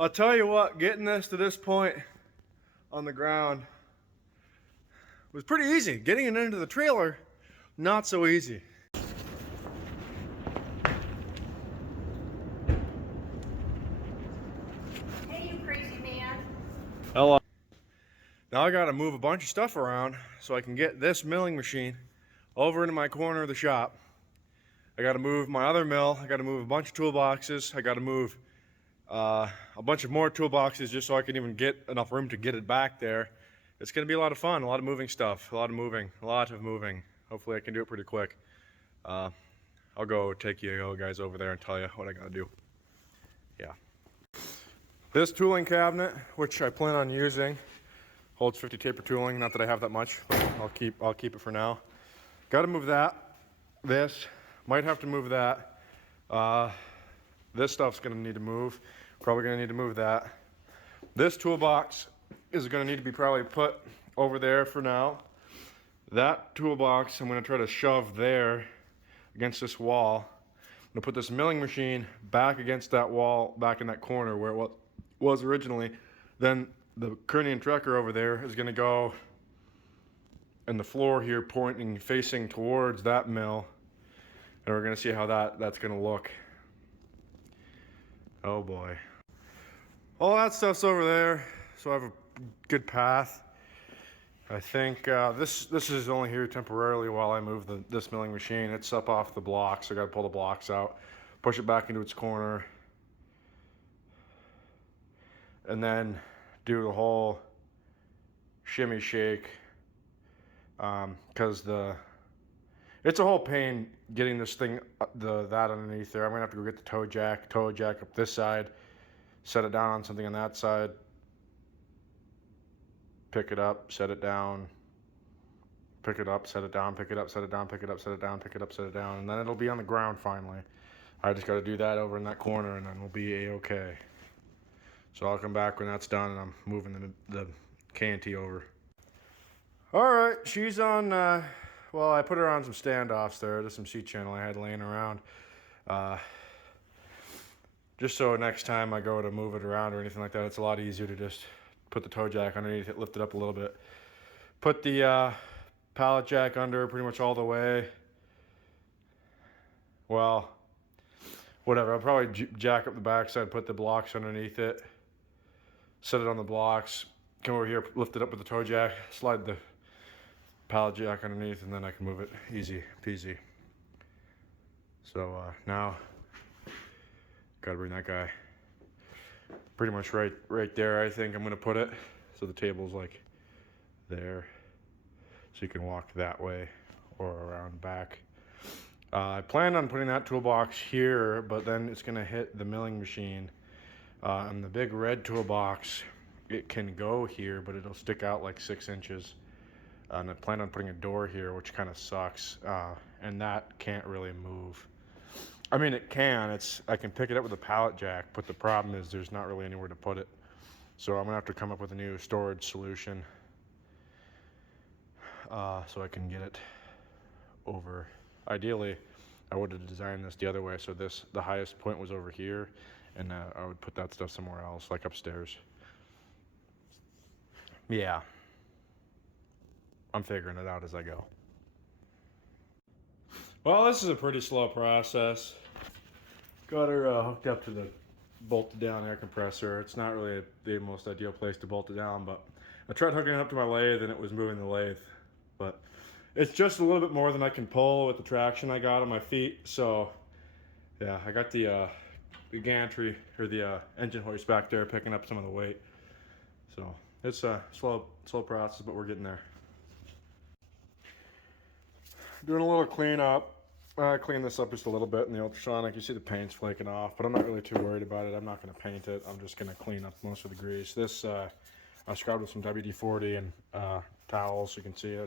I'll tell you what, getting this to this point on the ground was pretty easy. Getting it into the trailer, not so easy. Hey, you crazy man. Hello. Now I gotta move a bunch of stuff around so I can get this milling machine over into my corner of the shop. I gotta move my other mill, I gotta move a bunch of toolboxes, I gotta move a bunch of more toolboxes just so I can even get enough room to get it back there. It's gonna be a lot of fun, a lot of moving stuff, a lot of moving. Hopefully I can do it pretty quick. I'll go take you guys over there and tell you what I gotta do. Yeah. This tooling cabinet, which I plan on using, holds 50 taper tooling. Not that I have that much, but I'll keep it for now. Got to move that. This might have to move that. This stuff's gonna need to move. Probably gonna need to move that. This toolbox is gonna need to be probably put over there for now. That toolbox I'm gonna try to shove there against this wall. I'm gonna put this milling machine back against that wall, back in that corner where it was originally. Then the Kearney Trekker over there is gonna go in the floor here, pointing, facing towards that mill. And we're gonna see how that's gonna look. Oh boy. All that stuff's over there, so I have a good path. I think this is only here temporarily while I move this milling machine. It's up off the blocks, so I gotta pull the blocks out, push it back into its corner, and then do the whole shimmy shake, because it's a whole pain getting this thing, that underneath there. I'm gonna have to go get the toe jack up this side, set it down on something on that side, pick it up, set it down, pick it up, set it down, pick it up, set it down, pick it up, set it down, pick it up, set it down, and then it'll be on the ground finally. I just gotta do that over in that corner and then we'll be a-okay. So I'll come back when that's done and I'm moving the K&T over. All right, she's on, well, I put her on some standoffs there. There's some C-channel I had laying around. Just so next time I go to move it around or anything like that, it's a lot easier to just put the toe jack underneath it, lift it up a little bit. Put the pallet jack under pretty much all the way. Well, whatever, I'll probably jack up the backside, put the blocks underneath it, set it on the blocks, come over here, lift it up with the toe jack, slide the pallet jack underneath, and then I can move it easy peasy. So now, gotta bring that guy pretty much right there. I think I'm gonna put it so the table's like there, so you can walk that way or around back. I plan on putting that toolbox here, but then it's gonna hit the milling machine. And the big red toolbox, it can go here, but it'll stick out like 6 inches. And I plan on putting a door here, which kind of sucks. And that can't really move. I mean, it can. I can pick it up with a pallet jack, but the problem is there's not really anywhere to put it. So I'm gonna have to come up with a new storage solution, so I can get it over. Ideally, I would have designed this the other way, so the highest point was over here, and I would put that stuff somewhere else, like upstairs. Yeah. I'm figuring it out as I go. Well, this is a pretty slow process. Got her hooked up to the bolted down air compressor. It's not really the most ideal place to bolt it down, but I tried hooking it up to my lathe and it was moving the lathe. But it's just a little bit more than I can pull with the traction I got on my feet. So yeah, I got the gantry, or the engine hoist back there picking up some of the weight. So it's a slow process, but we're getting there. Doing a little cleanup. I cleaned this up just a little bit in the ultrasonic. You see the paint's flaking off, but I'm not really too worried about it. I'm not going to paint it. I'm just going to clean up most of the grease. This I scrubbed with some WD-40 and towels. You can see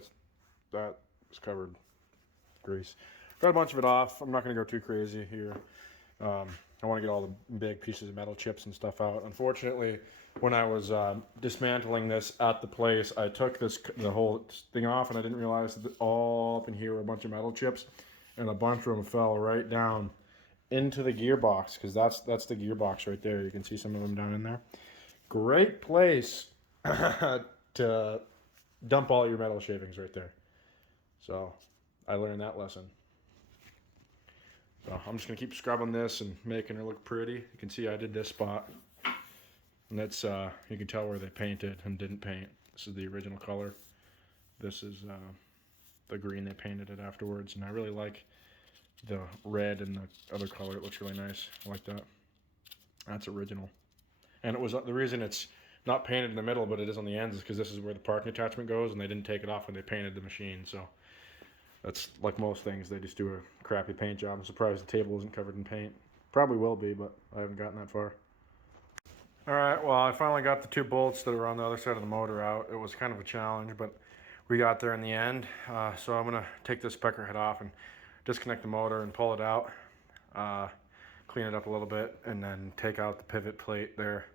that is covered grease. Got a bunch of it off. I'm not going to go too crazy here. I want to get all the big pieces of metal chips and stuff out. Unfortunately, when I was dismantling this at the place, I took the whole thing off, and I didn't realize that all up in here were a bunch of metal chips, and a bunch of them fell right down into the gearbox, because that's the gearbox right there. You can see some of them down in there. Great place to dump all your metal shavings right there. So I learned that lesson. So I'm just gonna keep scrubbing this and making her look pretty. You can see I did this spot, and that's you can tell where they painted and didn't paint. This is the original color. This is the green they painted it afterwards, and I really like the red and the other color. It looks really nice. I like that. That's original. And it was the reason it's not painted in the middle, but it is on the ends, is because this is where the parking attachment goes, and they didn't take it off when they painted the machine. So that's like most things, they just do a crappy paint job. I'm surprised the table isn't covered in paint. Probably will be, but I haven't gotten that far. All right, well, I finally got the 2 bolts that are on the other side of the motor out. It was kind of a challenge, but we got there in the end. So I'm gonna take this pecker head off and disconnect the motor and pull it out, clean it up a little bit, and then take out the pivot plate there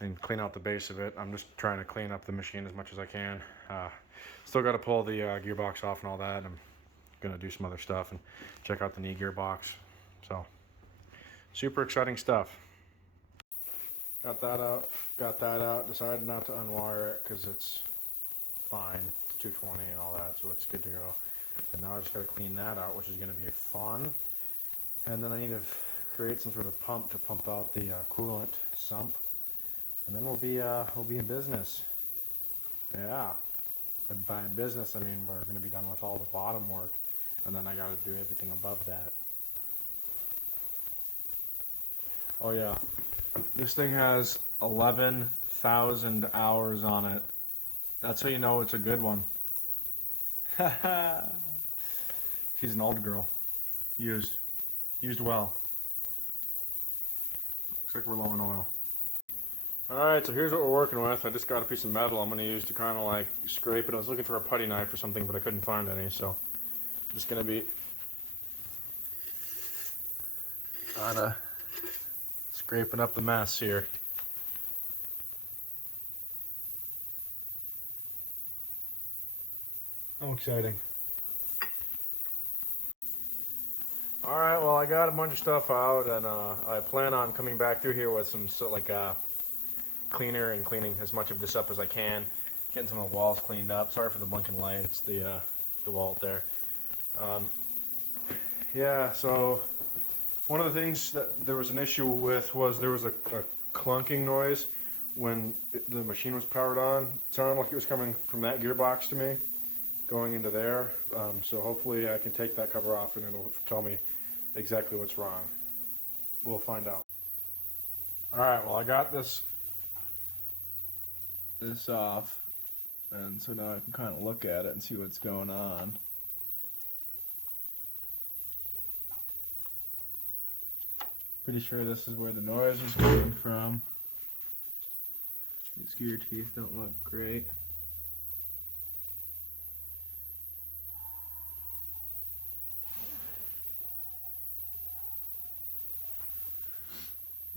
and clean out the base of it. I'm just trying to clean up the machine as much as I can. Still got to pull the gearbox off and all that. I'm gonna do some other stuff and check out the knee gearbox. So super exciting stuff. Got that out. Decided not to unwire it because it's fine. It's 220 and all that, so it's good to go. And now I just got to clean that out, which is going to be fun. And then I need to create some sort of pump to pump out the coolant sump, and then we'll be in business. Yeah, but by in business I mean we're going to be done with all the bottom work, and then I got to do everything above that. Oh yeah, this thing has 11,000 hours on it. That's how you know it's a good one. She's an old girl. Used well. Looks like we're low on oil. Alright, so here's what we're working with. I just got a piece of metal I'm going to use to kind of like scrape it. I was looking for a putty knife or something, but I couldn't find any, so I'm just going to be scraping up the mess here. How exciting. Alright, well I got a bunch of stuff out, and I plan on coming back through here with some cleaner and cleaning as much of this up as I can. Getting some of the walls cleaned up. Sorry for the blinking light, it's the DeWalt there. Yeah, so one of the things that there was an issue with was there was a clunking noise when the machine was powered on. It sounded like it was coming from that gearbox to me, going into there. So hopefully I can take that cover off and it'll tell me exactly what's wrong. We'll find out. Alright, well I got this off, and so now I can kind of look at it and see what's going on. Pretty sure this is where the noise is coming from. These gear teeth don't look great.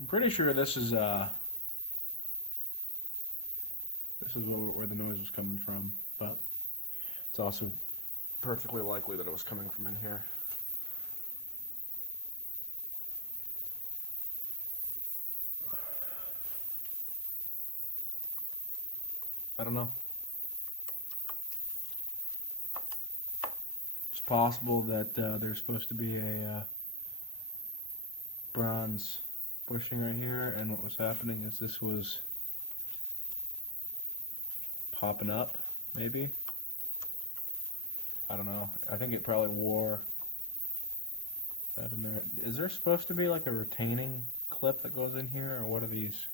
I'm pretty sure this is where the noise was coming from, but it's also perfectly likely that it was coming from in here. I don't know. It's possible that there's supposed to be a bronze bushing right here, and what was happening is this was popping up, maybe? I don't know. I think it probably wore that in there. Is there supposed to be like a retaining clip that goes in here, or what are these?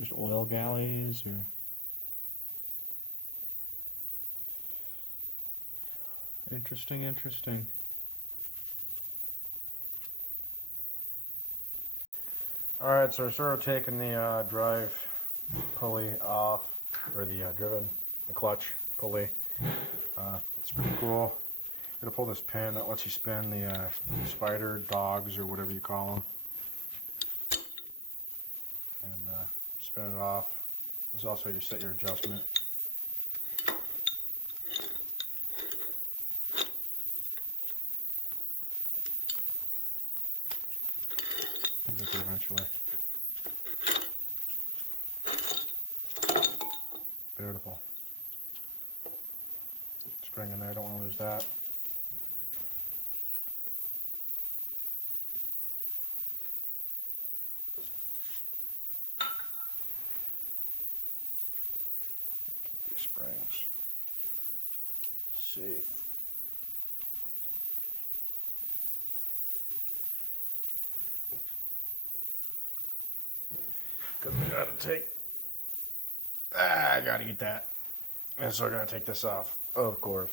Just oil galleys, or? Interesting, interesting. Alright, so we're sort of taking the drive pulley off, or the the clutch pulley. It's pretty cool. I'm gonna pull this pin that lets you spin the spider dogs, or whatever you call them, and spin it off. There's also you set your adjustment. beautiful. Spring in there, don't want to lose that. Keep these springs safe. Because we gotta take, I gotta eat that. And so I gotta take this off, of course.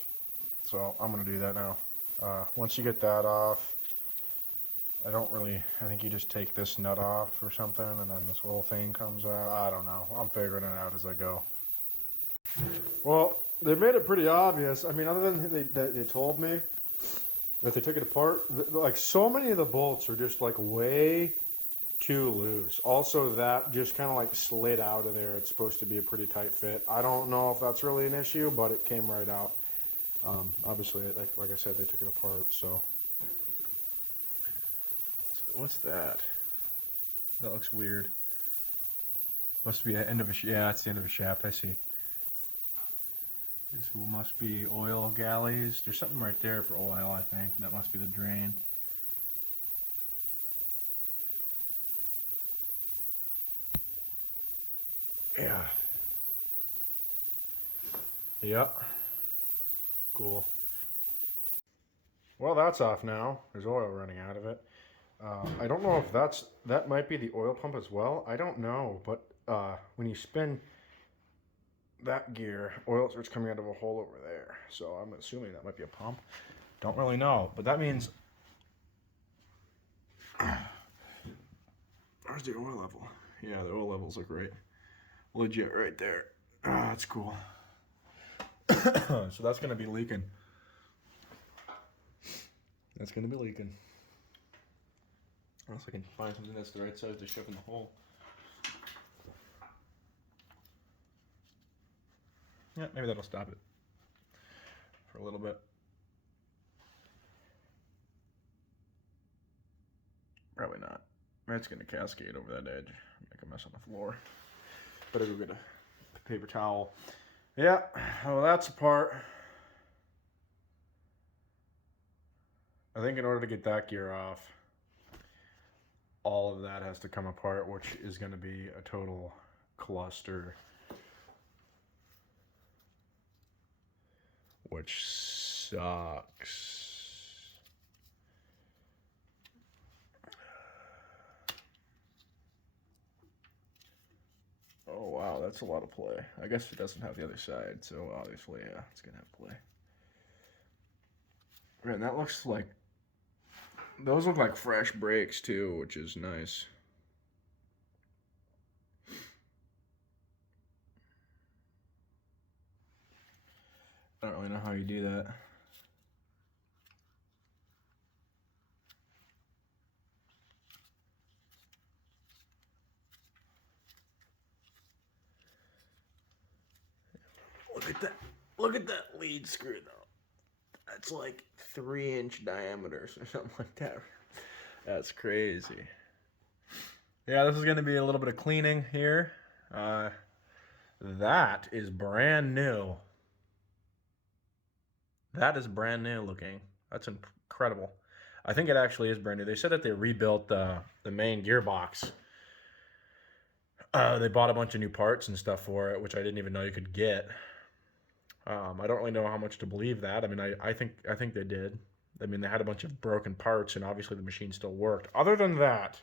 So I'm gonna do that now. Once you get that off, I think you just take this nut off or something and then this whole thing comes out. I don't know. I'm figuring it out as I go. Well, they made it pretty obvious. I mean, other than they told me that they took it apart, like so many of the bolts are just like way too loose. Also, that just kind of like slid out of there. It's supposed to be a pretty tight fit. I don't know if that's really an issue, but it came right out. Obviously, like I said, they took it apart. So, what's that? That looks weird. Must be the end of a yeah, it's the end of a shaft. I see. This must be oil galleys. There's something right there for oil. I think that must be the drain. Yeah. Yep. Cool. Well, that's off now. There's oil running out of it. I don't know if that might be the oil pump as well. I don't know, but when you spin that gear, oil starts coming out of a hole over there. So I'm assuming that might be a pump. Don't really know, but that means where's the oil level? Yeah, the oil levels look great. Legit right there. That's cool. So that's gonna be leaking. That's gonna be leaking. Unless I can find something that's the right size to shove in the hole. Yeah, maybe that'll stop it for a little bit. Probably not. It's gonna cascade over that edge, make a mess on the floor. Better go get a paper towel. Yeah, well, that's apart. I think in order to get that gear off, all of that has to come apart, which is going to be a total cluster. Which sucks. Oh wow, that's a lot of play. I guess it doesn't have the other side, so obviously, yeah, it's gonna have play. Man, that looks like, those look like fresh brakes too, which is nice. I don't really know how you do that. Look at that. Look at that lead screw though. That's like 3-inch diameters or something like that. That's crazy. Yeah, this is going to be a little bit of cleaning here. That is brand new. That is brand new looking. That's incredible. I think it actually is brand new. They said that they rebuilt the main gearbox. They bought a bunch of new parts and stuff for it, which I didn't even know you could get. I don't really know how much to believe that. I mean, I think they did. I mean, they had a bunch of broken parts, and obviously the machine still worked. Other than that,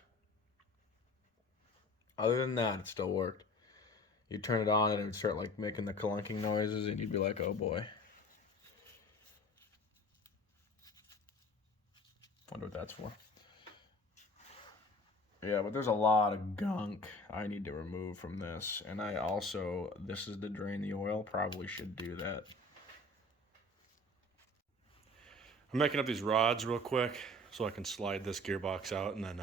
it still worked. You'd turn it on, and it would start like making the clunking noises, and you'd be like, "Oh boy." Wonder what that's for. Yeah, but there's a lot of gunk I need to remove from this. And I also, this is to drain the oil, probably should do that. I'm making up these rods real quick so I can slide this gearbox out, and then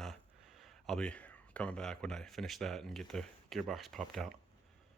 I'll be coming back when I finish that and get the gearbox popped out.